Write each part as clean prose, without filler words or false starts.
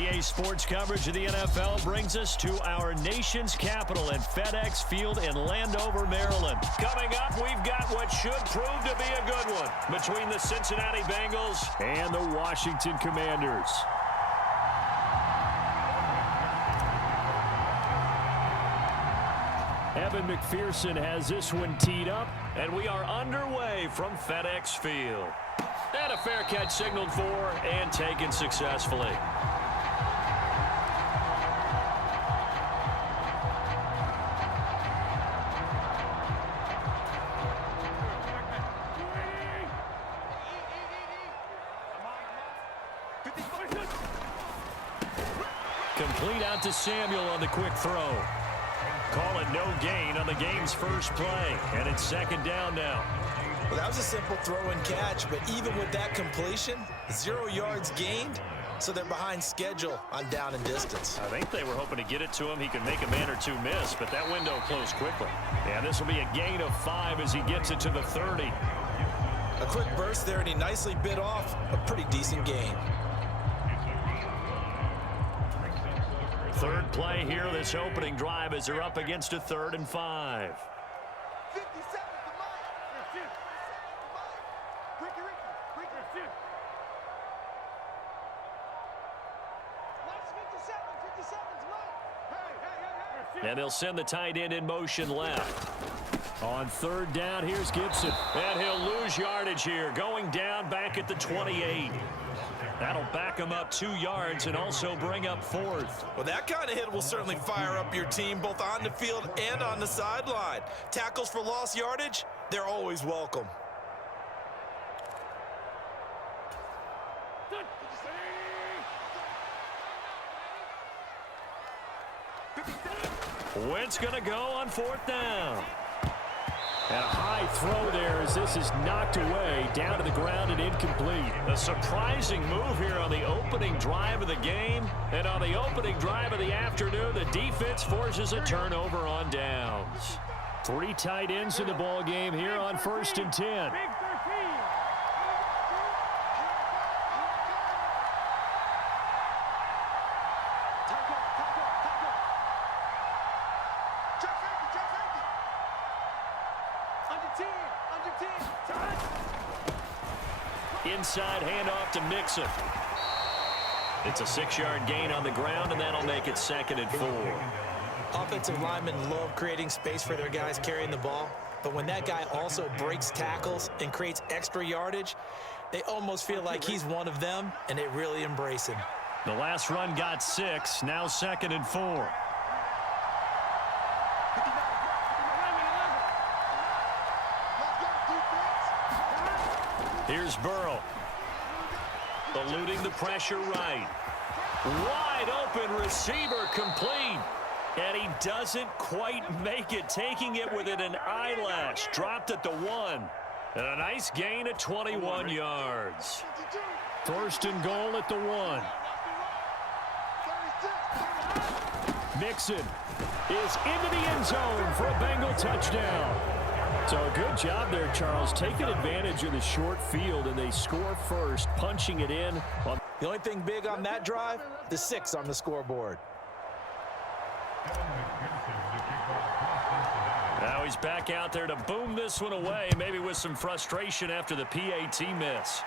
EA Sports coverage of the NFL brings us to our nation's capital at FedEx Field in Landover, Maryland. Coming up, we've got what should prove to be a good one between the Cincinnati Bengals and the Washington Commanders. Evan McPherson has this one teed up, and we are underway from FedEx Field. And a fair catch signaled for and taken successfully. Complete out to Samuel on the quick throw. Call it no gain on the game's first play, and it's second down now. Well, that was a simple throw and catch, but even with that completion, 0 yards gained, so they're behind schedule on down and distance. I think they were hoping to get it to him. He could make a man or two miss, but that window closed quickly. And this will be a gain of 5 as he gets it to the 30. A quick burst there, and he nicely bit off a pretty decent gain. Third play here, this opening drive as they're up against a 3rd and 5. And they'll send the tight end in motion left. On 3rd down, here's Gibson. And he'll lose yardage here, going down back at the 28. That'll back him up 2 yards and also bring up 4th. Well, that kind of hit will certainly fire up your team both on the field and on the sideline. Tackles for lost yardage, they're always welcome. Wentz going to go on 4th down. And a high throw there as this is knocked away, down to the ground and incomplete. A surprising move here on the opening drive of the game. And on the opening drive of the afternoon, the defense forces a turnover on downs. 3 tight ends in the ball game here on 1st and 10. Inside handoff to Mixon. It's a 6-yard gain on the ground, and that'll make it 2nd and 4. Offensive linemen love creating space for their guys carrying the ball, but when that guy also breaks tackles and creates extra yardage, they almost feel like he's one of them, and they really embrace him. The last run got 6, now 2nd and 4. Here's Burrow. Eluding the pressure right. Wide open receiver complete. And he doesn't quite make it, taking it within an eyelash. Dropped at the 1. And a nice gain of 21 yards. 1st and goal at the 1. Mixon is into the end zone for a Bengal touchdown. So a good job there, Charles, taking advantage of the short field, and they score first, punching it in. The only thing big on that drive, the 6 on the scoreboard. Now he's back out there to boom this one away, maybe with some frustration after the PAT miss.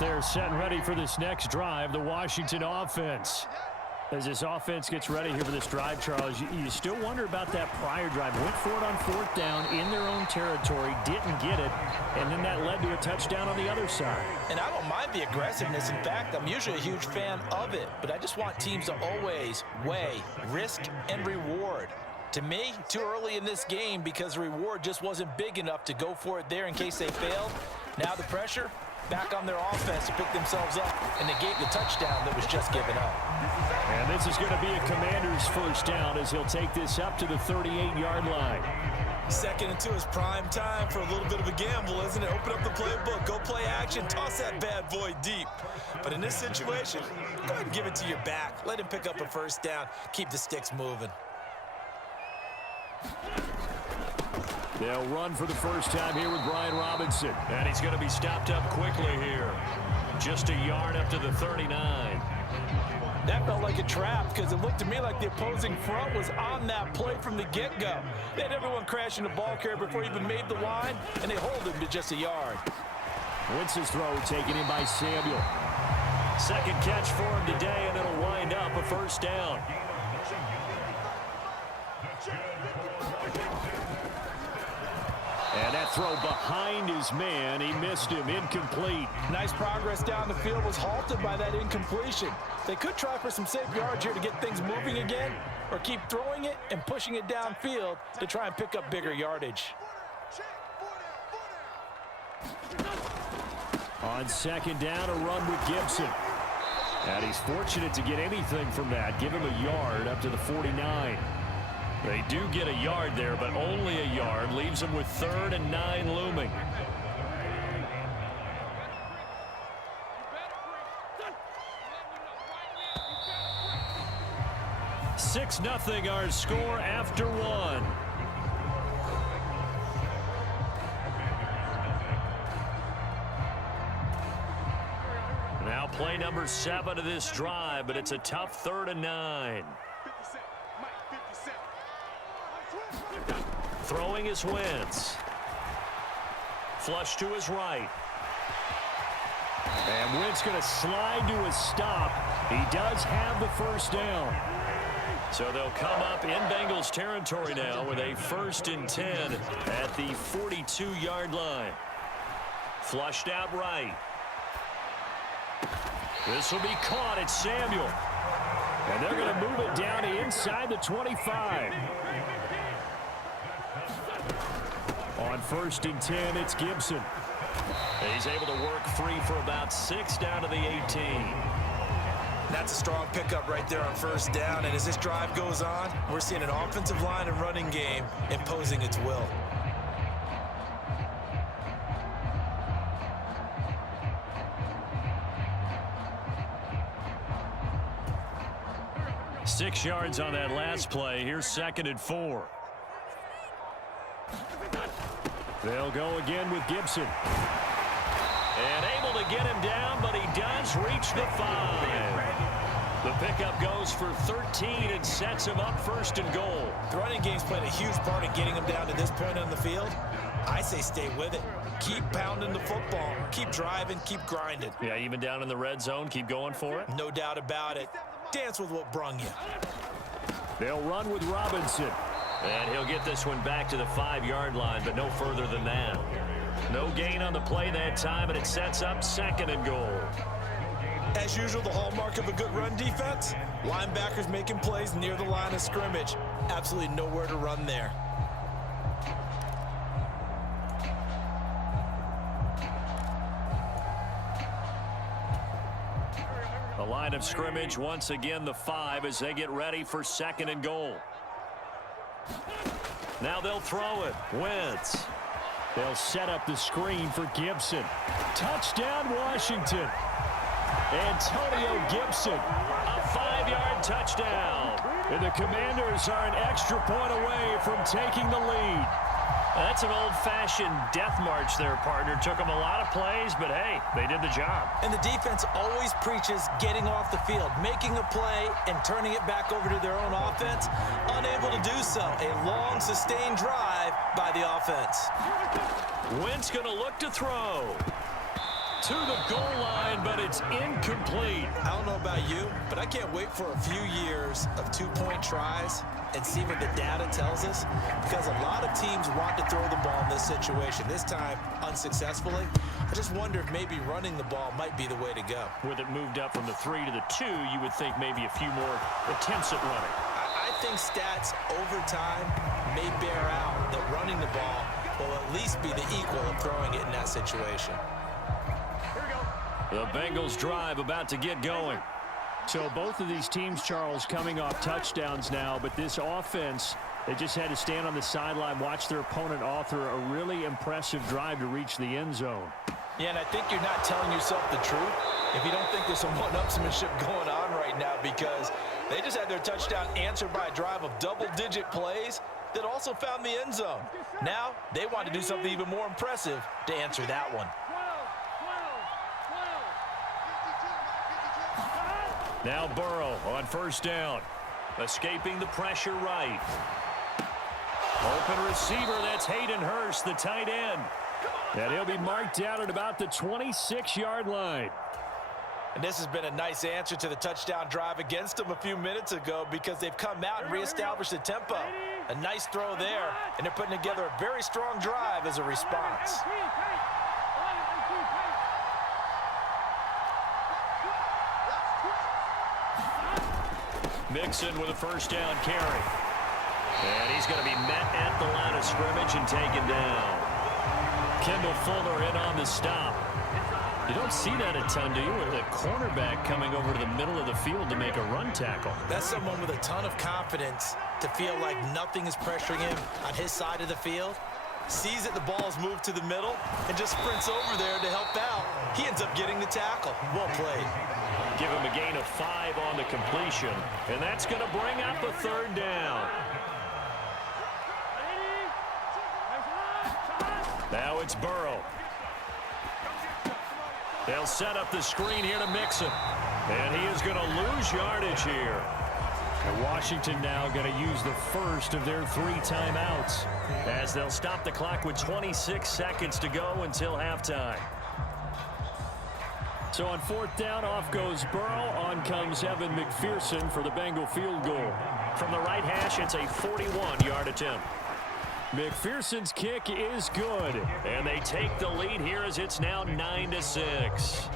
They're set and ready for this next drive, the Washington offense. As this offense gets ready here for this drive, Charles, you still wonder about that prior drive. Went for it on 4th down in their own territory, didn't get it, and then that led to a touchdown on the other side. And I don't mind the aggressiveness. In fact, I'm usually a huge fan of it, but I just want teams to always weigh risk and reward. To me, too early in this game because the reward just wasn't big enough to go for it there in case they failed. Now the pressure back on their offense to pick themselves up and negate the touchdown that was just given up. And this is going to be a Commander's first down as he'll take this up to the 38-yard line. Second and 2 is prime time for a little bit of a gamble, isn't it? Open up the playbook, go play action, toss that bad boy deep. But in this situation, go ahead and give it to your back. Let him pick up a first down. Keep the sticks moving. They'll run for the first time here with Brian Robinson. And he's going to be stopped up quickly here. Just a yard up to the 39. That felt like a trap because it looked to me like the opposing front was on that play from the get-go. They had everyone crashing the ball carrier before he even made the line, and they hold him to just a yard. Wentz's throw taken in by Samuel. Second catch for him today, and it'll wind up a first down. And that throw behind his man, he missed him, incomplete. Nice progress down the field, was halted by that incompletion. They could try for some safe yards here to get things moving again, or keep throwing it and pushing it downfield to try and pick up bigger yardage. On second down, a run with Gibson. And he's fortunate to get anything from that. Give him a yard up to the 49. They do get a yard there, but only a yard. Leaves them with 3rd and 9 looming. Six 0 our score after one. Now play number 7 of this drive, but it's a tough 3rd and 9. Throwing is Wentz. Flush to his right. And Wentz going to slide to a stop. He does have the first down. So they'll come up in Bengals territory now with a 1st and 10 at the 42-yard line. Flushed out right. This will be caught at Samuel. And they're going to move it down to inside the 25. On 1st and 10, it's Gibson. He's able to work free for about 6 down to the 18. That's a strong pickup right there on 1st down, and as this drive goes on, we're seeing an offensive line and running game imposing its will. Six yards on that last play. Here's 2nd and 4. They'll go again with Gibson. And able to get him down, but he does reach the 5. The pickup goes for 13 and sets him up 1st and goal. The running game's played a huge part in getting him down to this point on the field. I say stay with it. Keep pounding the football. Keep driving. Keep grinding. Yeah, even down in the red zone, keep going for it. No doubt about it. Dance with what brung you. They'll run with Robinson. And he'll get this one back to the 5-yard line, but no further than that. No gain on the play that time, and it sets up 2nd and goal. As usual, the hallmark of a good run defense, linebackers making plays near the line of scrimmage. Absolutely nowhere to run there. The line of scrimmage, once again, the 5 as they get ready for 2nd and goal. Now they'll throw it. Wentz. They'll set up the screen for Gibson. Touchdown, Washington. Antonio Gibson, a 5-yard touchdown. And the Commanders are an extra point away from taking the lead. That's an old-fashioned death march there, partner. Took them a lot of plays, but hey, they did the job. And the defense always preaches getting off the field, making a play and turning it back over to their own offense. Unable to do so. A long, sustained drive by the offense. Wentz going to look to throw. To the goal line, but it's incomplete. I don't know about you, but I can't wait for a few years of 2-point tries and see what the data tells us, because a lot of teams want to throw the ball in this situation. This time, unsuccessfully. I just wonder if maybe running the ball might be the way to go. With it moved up from the 3 to the 2, you would think maybe a few more attempts at running. I think stats over time may bear out that running the ball will at least be the equal of throwing it in that situation. The Bengals drive about to get going. So both of these teams, Charles, coming off touchdowns now, but this offense They just had to stand on the sideline, watch their opponent author a really impressive drive to reach the end zone. Yeah, and I think you're not telling yourself the truth if you don't think there's some one-upsmanship going on right now, because they just had their touchdown answered by a drive of double-digit plays that also found the end zone. Now they want to do something even more impressive to answer that one. Now Burrow on first down. Escaping the pressure right. Open receiver, that's Hayden Hurst, the tight end. And he'll be marked down at about the 26-yard line. And this has been a nice answer to the touchdown drive against them a few minutes ago, because they've come out and reestablished the tempo. A nice throw there, and they're putting together a very strong drive as a response. Mixon with a first down carry. And he's going to be met at the line of scrimmage and taken down. Kendall Fuller in on the stop. You don't see that a ton, do you, with a cornerback coming over to the middle of the field to make a run tackle? That's someone with a ton of confidence to feel like nothing is pressuring him on his side of the field. Sees that the ball's moved to the middle and just sprints over there to help out. He ends up getting the tackle. Well played. Give him a gain of 5 on the completion, and that's going to bring up a third down. Now it's Burrow. They'll set up the screen here to Mixon, and he is going to lose yardage here. And Washington now going to use the first of their 3 timeouts, as they'll stop the clock with 26 seconds to go until halftime. So on fourth down, off goes Burrow. On comes Evan McPherson for the Bengal field goal. From the right hash, it's a 41-yard attempt. McPherson's kick is good, and they take the lead here as it's now 9-6.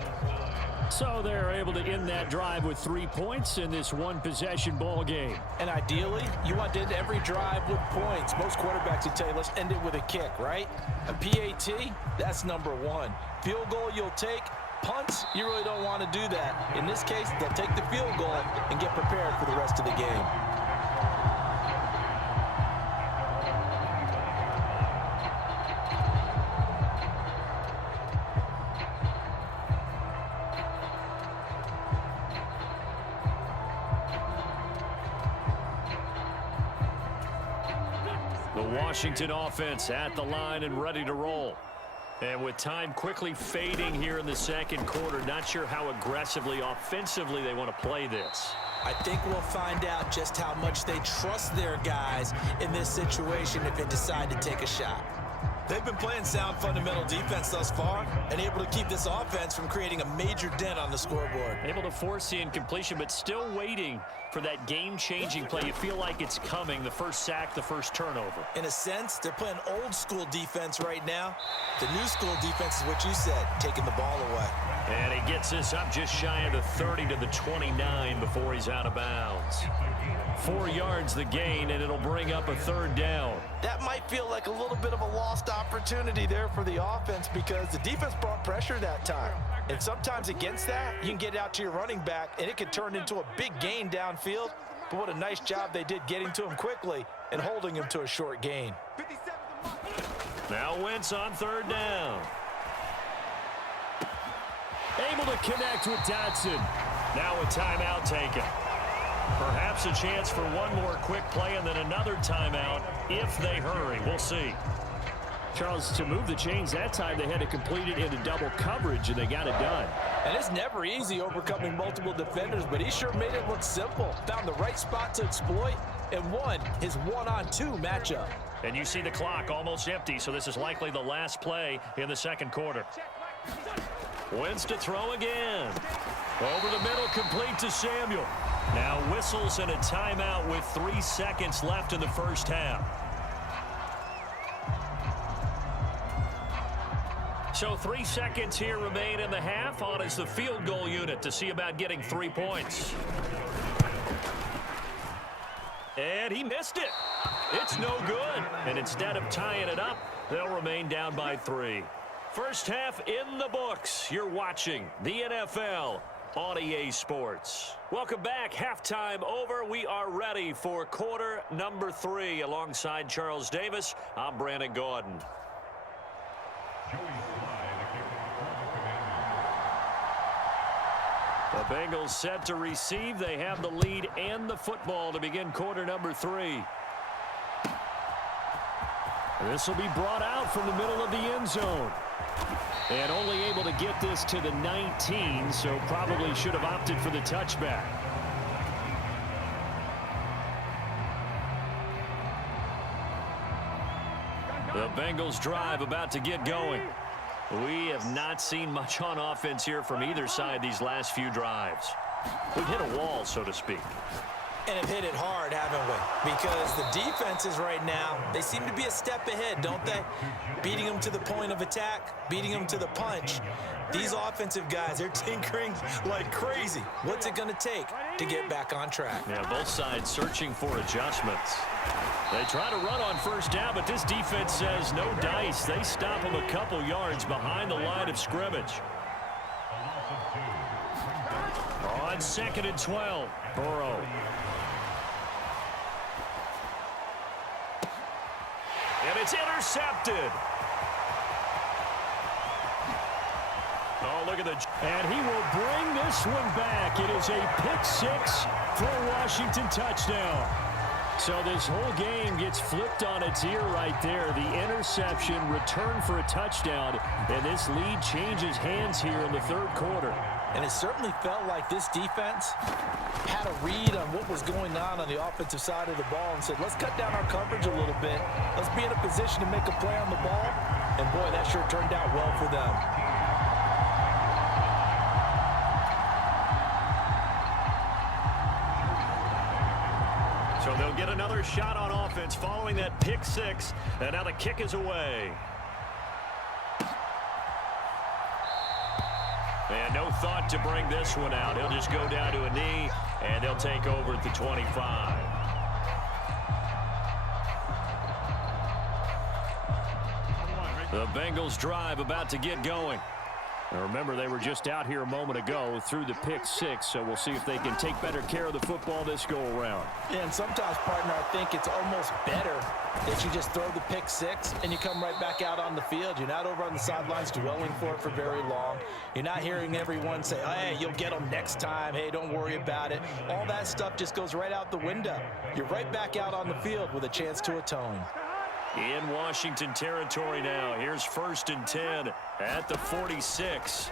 So they're able to end that drive with 3 points in this one-possession ball game. And ideally, you want to end every drive with points. Most quarterbacks would tell you, let's end it with a kick, right? A PAT, that's number 1. Field goal you'll take. Punts, you really don't want to do that. In this case, they'll take the field goal and get prepared for the rest of the game. The Washington offense at the line and ready to roll. And with time quickly fading here in the second quarter, not sure how aggressively, offensively they want to play this. I think we'll find out just how much they trust their guys in this situation if they decide to take a shot. They've been playing sound fundamental defense thus far and able to keep this offense from creating a major dent on the scoreboard. Able to force the incompletion, but still waiting for that game-changing play. You feel like it's coming, the first sack, the first turnover. In a sense, they're playing old-school defense right now. The new-school defense is what you said, taking the ball away. And he gets this up just shy of the 30 to the 29 before he's out of bounds. 4 yards the gain, and it'll bring up a third down. That might feel like a little bit of a lost opportunity there for the offense, because the defense brought pressure that time. And sometimes against that, you can get out to your running back, and it could turn into a big gain downfield. But what a nice job they did getting to him quickly and holding him to a short gain. Now Wentz on third down. Able to connect with Dotson. Now a timeout taken. Perhaps a chance for one more quick play and then another timeout if they hurry. We'll see. Charles, to move the chains that time, they had to complete it into double coverage, and they got it done. And it's never easy overcoming multiple defenders, but he sure made it look simple. Found the right spot to exploit and won his one-on-two matchup. And you see the clock almost empty, so this is likely the last play in the second quarter. Wentz to throw again. Over the middle, complete to Samuel. Now whistles and a timeout with 3 seconds left in the first half. So 3 seconds here remain in the half. On is the field goal unit to see about getting 3 points. And he missed it. It's no good. And instead of tying it up, they'll remain down by 3. First half in the books. You're watching the NFL on EA Sports. Welcome back. Halftime over. We are ready for quarter number 3. Alongside Charles Davis, I'm Brandon Gordon. The Bengals set to receive. They have the lead and the football to begin quarter number 3. This will be brought out from the middle of the end zone. And only able to get this to the 19, so probably should have opted for the touchback. The Bengals drive about to get going. We have not seen much on offense here from either side these last few drives. We've hit a wall, so to speak. And have hit it hard, haven't we? Because the defenses right now, they seem to be a step ahead, don't they? Beating them to the point of attack, beating them to the punch. These offensive guys, they're tinkering like crazy. What's it going to take to get back on track? Yeah, both sides searching for adjustments. They try to run on first down, but this defense says no dice. They stop them a couple yards behind the line of scrimmage. On 2nd and 12, Burrow. And it's intercepted. Oh, look at and he will bring this one back. It is a pick 6 for a Washington touchdown. So this whole game gets flipped on its ear right there. The interception, return for a touchdown, and this lead changes hands here in the third quarter. And it certainly felt like this defense had a read on what was going on the offensive side of the ball and said, let's cut down our coverage a little bit. Let's be in a position to make a play on the ball. And, boy, that sure turned out well for them. So they'll get another shot on offense following that pick 6, and now the kick is away. And no thought to bring this one out. He'll just go down to a knee, and they'll take over at the 25. The Bengals drive about to get going. Now remember, they were just out here a moment ago through the pick 6, so we'll see if they can take better care of the football this go-around. Yeah, and sometimes, partner, I think it's almost better that you just throw the pick 6 and you come right back out on the field. You're not over on the sidelines dwelling for it for very long. You're not hearing everyone say, hey, you'll get them next time. Hey, don't worry about it. All that stuff just goes right out the window. You're right back out on the field with a chance to atone. In Washington territory now. Here's 1st and 10 at the 46.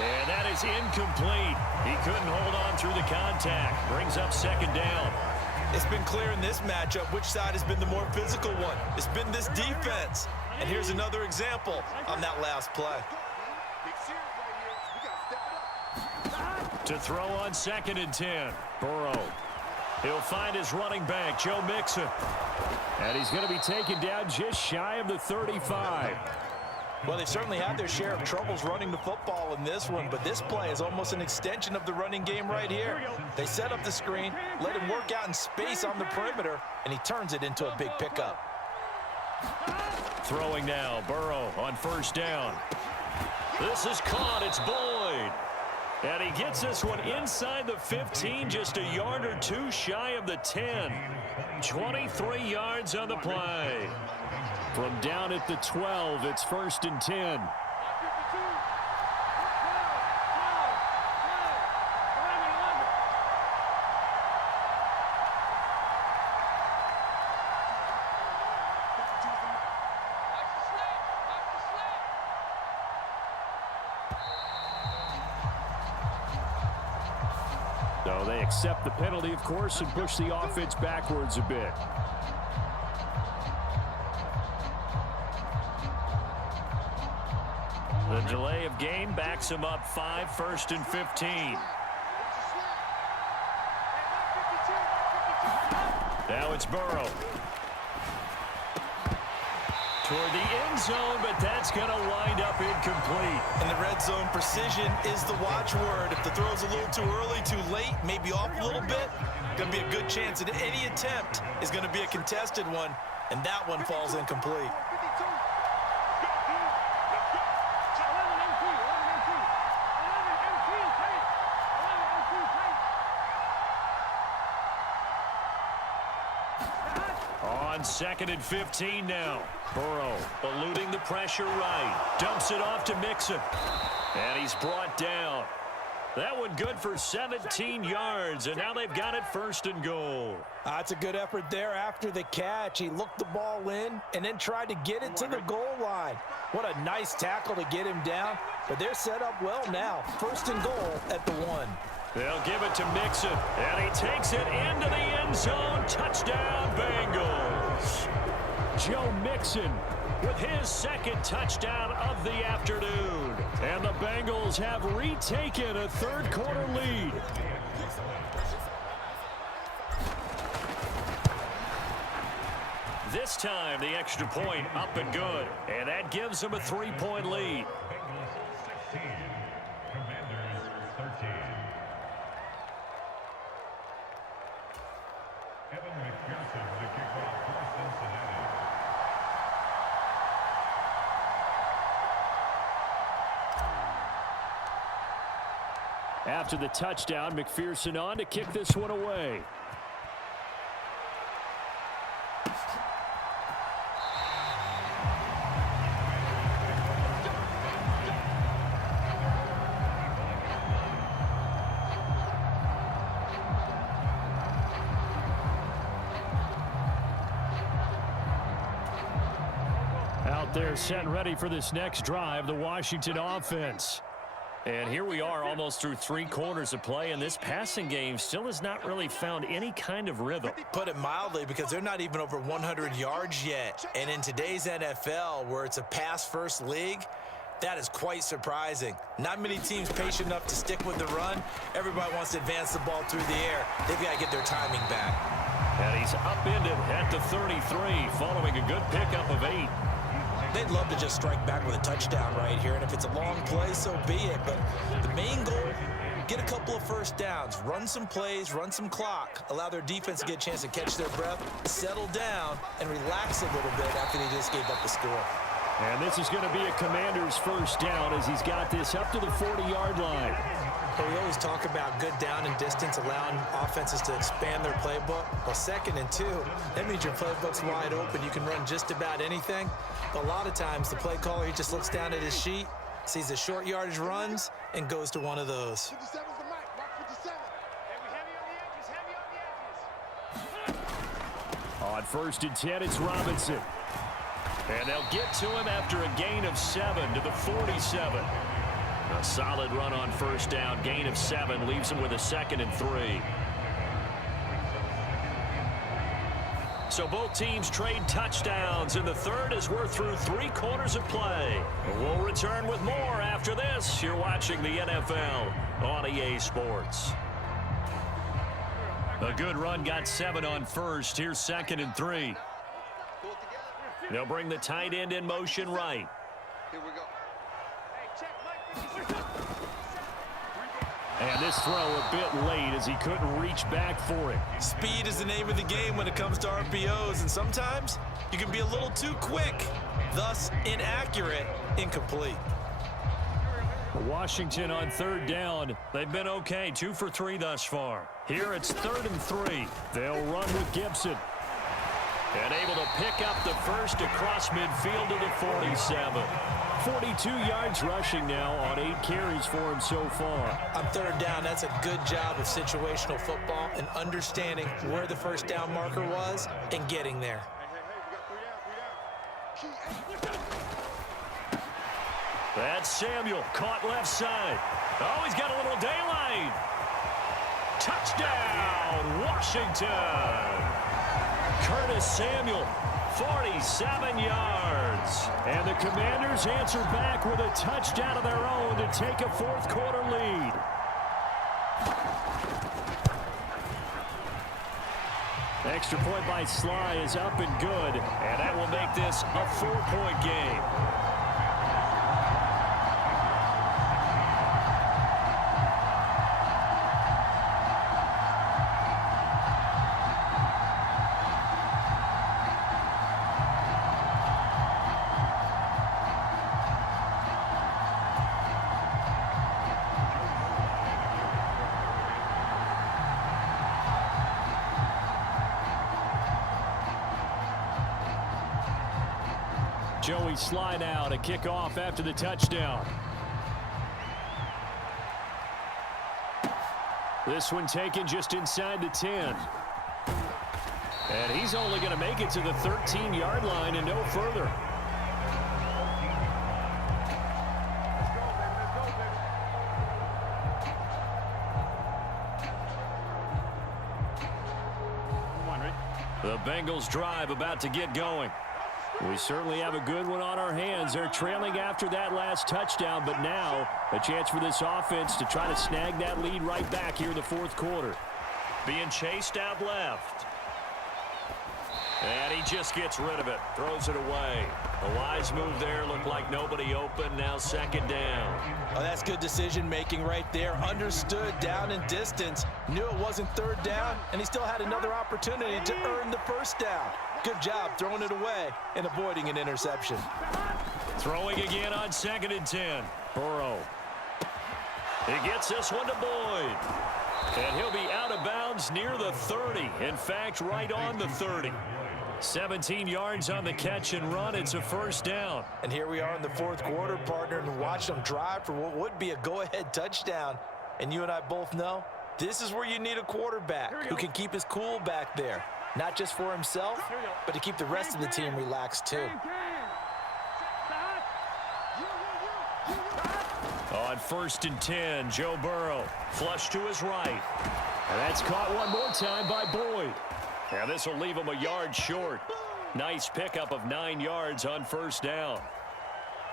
And that is incomplete. He couldn't hold on through the contact. Brings up 2nd down. It's been clear in this matchup which side has been the more physical one. It's been this defense. And here's another example on that last play. To throw on 2nd and 10. Burrow. He'll find his running back, Joe Mixon. And he's going to be taken down just shy of the 35. Well, they've certainly had their share of troubles running the football in this one, but this play is almost an extension of the running game right here. They set up the screen, let him work out in space on the perimeter, and he turns it into a big pickup. Throwing now, Burrow on 1st down. This is caught. It's Boyd. And he gets this one inside the 15, just a yard or 2 shy of the 10. 23 yards on the play. From down at the 12, it's 1st and 10. So they accept the penalty, of course, and push the offense backwards a bit. The delay of game backs him up 5, 1st and 15. Now it's Burrow. Toward the end zone, but that's going to wind up incomplete. And the red zone precision is the watchword. If the throw's a little too early, too late, maybe off a little bit, going to be a good chance that any attempt is going to be a contested one, and that one falls incomplete. on 2nd and 15 now. Burrow eluding the pressure right. Dumps it off to Mixon. And he's brought down. That one good for 17 yards, and now they've got it 1st and goal. That's a good effort there after the catch. He looked the ball in and then tried to get it to the goal line. What a nice tackle to get him down, but they're set up well now. 1st and goal at the 1. They'll give it to Mixon, and he takes it into the end zone. Touchdown, Bengals. Joe Mixon with his 2nd touchdown of the afternoon. And the Bengals have retaken a 3rd quarter lead. This time, the extra point up and good. And that gives them a 3-point lead. Bengals 16, Commanders 13. Evan McPherson to kick off for Cincinnati. After the touchdown, McPherson on to kick this one away. Out there set and ready for this next drive, the Washington offense. And here we are almost through 3 quarters of play, and this passing game still has not really found any kind of rhythm. Put it mildly, because they're not even over 100 yards yet. And in today's NFL, where it's a pass-first league, that is quite surprising. Not many teams patient enough to stick with the run. Everybody wants to advance the ball through the air. They've got to get their timing back. And he's upended at the 33, following a good pickup of 8. They'd love to just strike back with a touchdown right here, and if it's a long play, so be it. But the main goal, get a couple of 1st downs, run some plays, run some clock, allow their defense to get a chance to catch their breath, settle down, and relax a little bit after they just gave up the score. And this is going to be a Commander's 1st down as he's got this up to the 40-yard line. But we always talk about good down and distance, allowing offenses to expand their playbook. Well, 2nd and 2, that means your playbook's wide open. You can run just about anything. But a lot of times, the play caller, he just looks down at his sheet, sees the short yardage runs, and goes to one of those. On 1st and 10, it's Robinson. And they'll get to him after a gain of 7 to the 47. A solid run on 1st down. Gain of 7 leaves him with a 2nd and 3. So both teams trade touchdowns in the 3rd as we're through 3 quarters of play. We'll return with more after this. You're watching the NFL on EA Sports. A good run got 7 on 1st. Here's 2nd and 3. They'll bring the tight end in motion right. Here we go. And this throw a bit late as he couldn't reach back for it. Speed is the name of the game when it comes to RPOs, and sometimes you can be a little too quick, thus inaccurate, incomplete. Washington on 3rd down. They've been okay, 2 for 3 thus far. Here it's 3rd and 3. They'll run with Gibson. And able to pick up the 1st across midfield to the 47. 42 yards rushing now on 8 carries for him so far. On 3rd down, that's a good job of situational football and understanding where the 1st down marker was and getting there. That's Samuel, caught left side. Oh, he's got a little daylight. Touchdown, Washington. Curtis Samuel, 47 yards. And the Commanders answer back with a touchdown of their own to take a 4th quarter lead. Extra point by Sly is up and good, and that will make this a 4-point game. Joey slide out, a kickoff after the touchdown. This one taken just inside the 10. And he's only going to make it to the 13-yard line and no further. The Bengals drive about to get going. We certainly have a good one on our hands. They're trailing after that last touchdown, but now a chance for this offense to try to snag that lead right back here in the fourth quarter. Being chased out left. And he just gets rid of it. Throws it away. A wise move there. Looked like nobody open. Now second down. Oh, that's good decision-making right there. Understood down and distance. Knew it wasn't third down, and he still had another opportunity to earn the first down. Good job throwing it away and avoiding an interception. Throwing again on 2nd and 10. Burrow. He gets this one to Boyd. And he'll be out of bounds near the 30. In fact, right on the 30. 17 yards on the catch and run. It's a first down. And here we are in the fourth quarter, partner, and watch them drive for what would be a go-ahead touchdown. And you and I both know this is where you need a quarterback who can keep his cool back there. Not just for himself, but to keep the rest of the team relaxed too. On 1st and 10, Joe Burrow. Flush to his right. And that's caught one more time by Boyd. And this will leave him a yard short. Nice pickup of 9 yards on first down.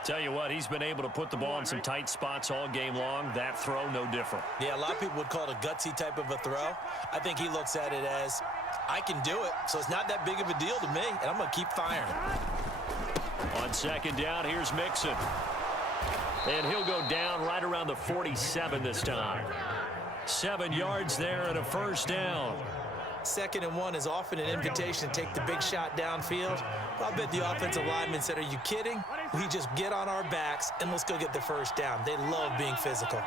Tell you what, he's been able to put the ball in some tight spots all game long. That throw, no different. Yeah, a lot of people would call it a gutsy type of a throw. I think he looks at it as, I can do it, so it's not that big of a deal to me, and I'm going to keep firing. On second down, here's Mixon. And he'll go down right around the 47 this time. 7 yards there and a first down. 2nd and 1 is often an invitation to take the big shot downfield. I bet the offensive lineman said, are you kidding? We just get on our backs and let's go get the first down. They love being physical.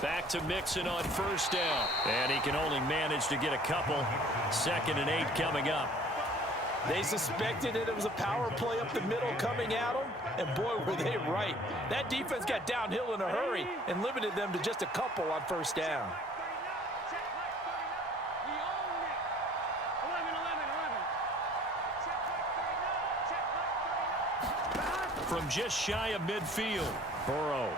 Back to Mixon on first down. And he can only manage to get a couple. 2nd and 8 coming up. They suspected that it was a power play up the middle coming at them, and boy, were they right. That defense got downhill in a hurry and limited them to just a couple on first down. From just shy of midfield, Burrow.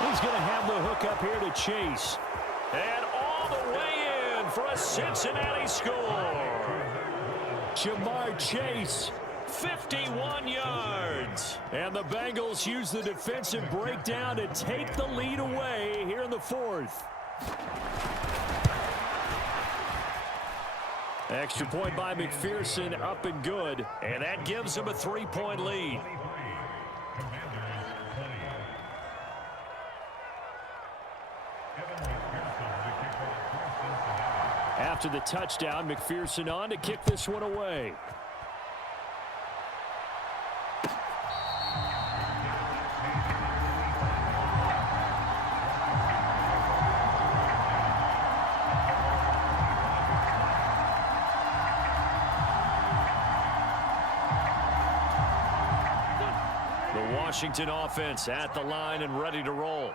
He's going to have the hook up here to Chase. And all the way in for a Cincinnati score. Jamar Chase, 51 yards. And the Bengals use the defensive breakdown to take the lead away here in the fourth. Extra point by McPherson, up and good. And that gives them a 3-point lead. After the touchdown, McPherson on to kick this one away. The Washington offense at the line and ready to roll.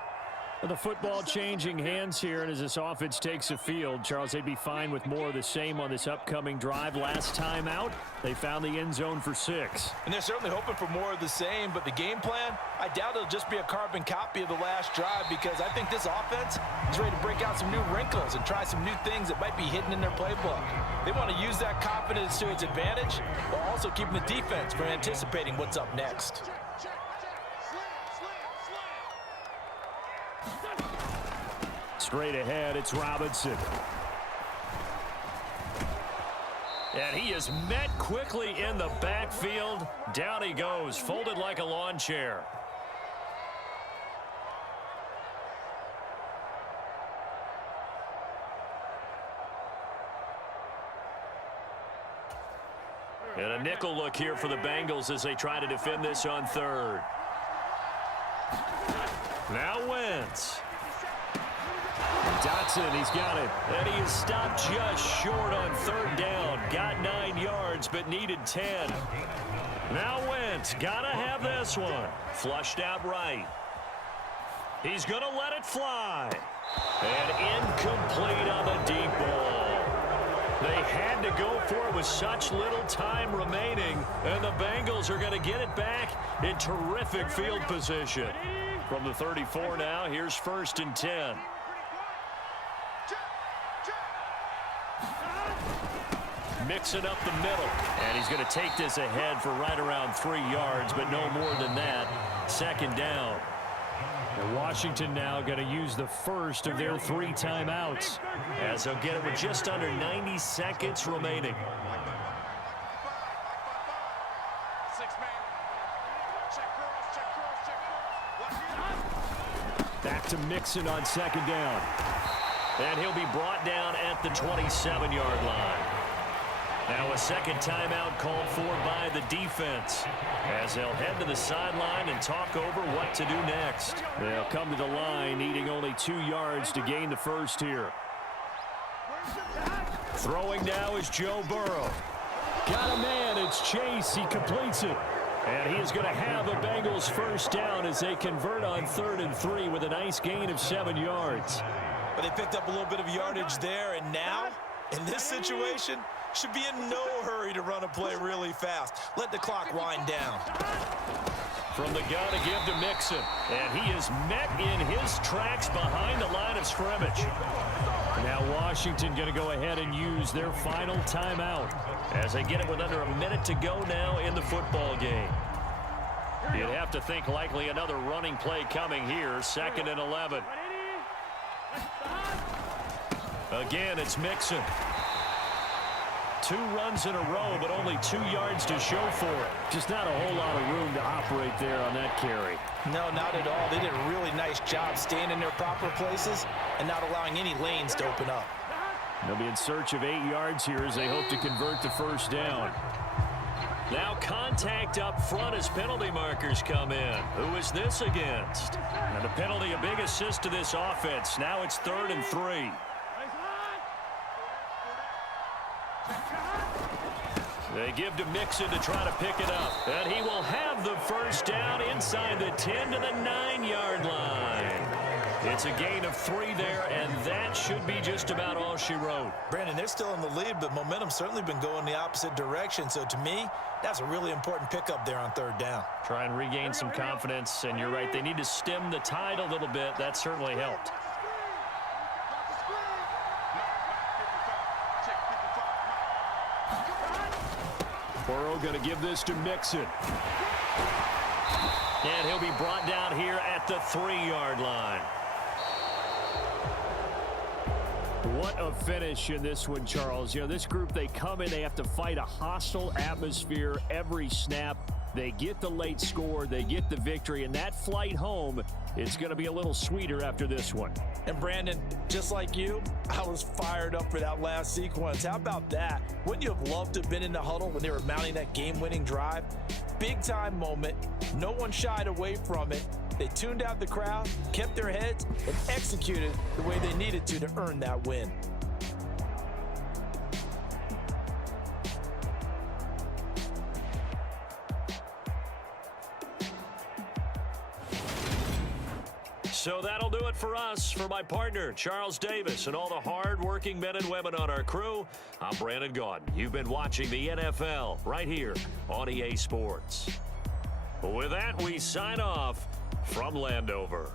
The football changing hands here, and as this offense takes the field, Charles, they'd be fine with more of the same on this upcoming drive. Last time out, they found the end zone for 6. And they're certainly hoping for more of the same, but the game plan, I doubt it'll just be a carbon copy of the last drive, because I think this offense is ready to break out some new wrinkles and try some new things that might be hidden in their playbook. They want to use that confidence to its advantage, while also keeping the defense from anticipating what's up next. Straight ahead, it's Robinson. And he is met quickly in the backfield. Down he goes, folded like a lawn chair. And a nickel look here for the Bengals as they try to defend this on 3rd. Now Wentz. Dotson, he's got it. And he is stopped just short on third down. Got 9 yards, but needed 10. Now Wentz, gotta have this one. Flushed out right. He's gonna let it fly. And incomplete on the deep ball. They had to go for it with such little time remaining, and the Bengals are going to get it back in terrific field position. From the 34 now, here's 1st and 10. Mixing up the middle, and he's going to take this ahead for right around 3 yards, but no more than that. 2nd down. And Washington now going to use the first of their 3 timeouts, as they'll get it with just under 90 seconds remaining. Back to Mixon on 2nd down. And he'll be brought down at the 27-yard line. Now a 2nd timeout called for by the defense, as they'll head to the sideline and talk over what to do next. They'll come to the line needing only 2 yards to gain the first here. Throwing now is Joe Burrow. Got a man, it's Chase, he completes it. And he is going to have the Bengals first down as they convert on 3rd and 3 with a nice gain of 7 yards. But they picked up a little bit of yardage there, and now, in this situation, should be in no hurry to run a play really fast. Let the clock wind down. From the gun to give to Mixon. And he is met in his tracks behind the line of scrimmage. Now Washington going to go ahead and use their final timeout as they get it with under a minute to go now in the football game. You'd have to think likely another running play coming here. 2nd and 11. Again, it's Mixon. 2 runs in a row, but only 2 yards to show for it. Just not a whole lot of room to operate there on that carry. No, not at all. They did a really nice job staying in their proper places and not allowing any lanes to open up. They'll be in search of 8 yards here as they hope to convert the first down. Now contact up front as penalty markers come in. Who is this against? And the penalty, a big assist to this offense. Now it's 3rd and 3. They give to Mixon to try to pick it up. And he will have the first down inside the 10 to the 9-yard line. It's a gain of 3 there, and that should be just about all she wrote. Brandon, they're still in the lead, but momentum's certainly been going the opposite direction. So to me, that's a really important pickup there on 3rd down. Try and regain some confidence, and you're right. They need to stem the tide a little bit. That certainly helped. Burrow going to give this to Mixon. And he'll be brought down here at the 3-yard line. What a finish in this one, Charles. You know, this group, they come in, they have to fight a hostile atmosphere every snap. They get the late score, they get the victory, and that flight home is going to be a little sweeter after this one. And Brandon, just like you, I was fired up for that last sequence. How about that? Wouldn't you have loved to have been in the huddle when they were mounting that game-winning drive? Big-time moment. No one shied away from it. They tuned out the crowd, kept their heads, and executed the way they needed to earn that win. So that'll do it for us. For my partner, Charles Davis, and all the hard-working men and women on our crew, I'm Brandon Gaudin. You've been watching the NFL right here on EA Sports. With that, we sign off from Landover.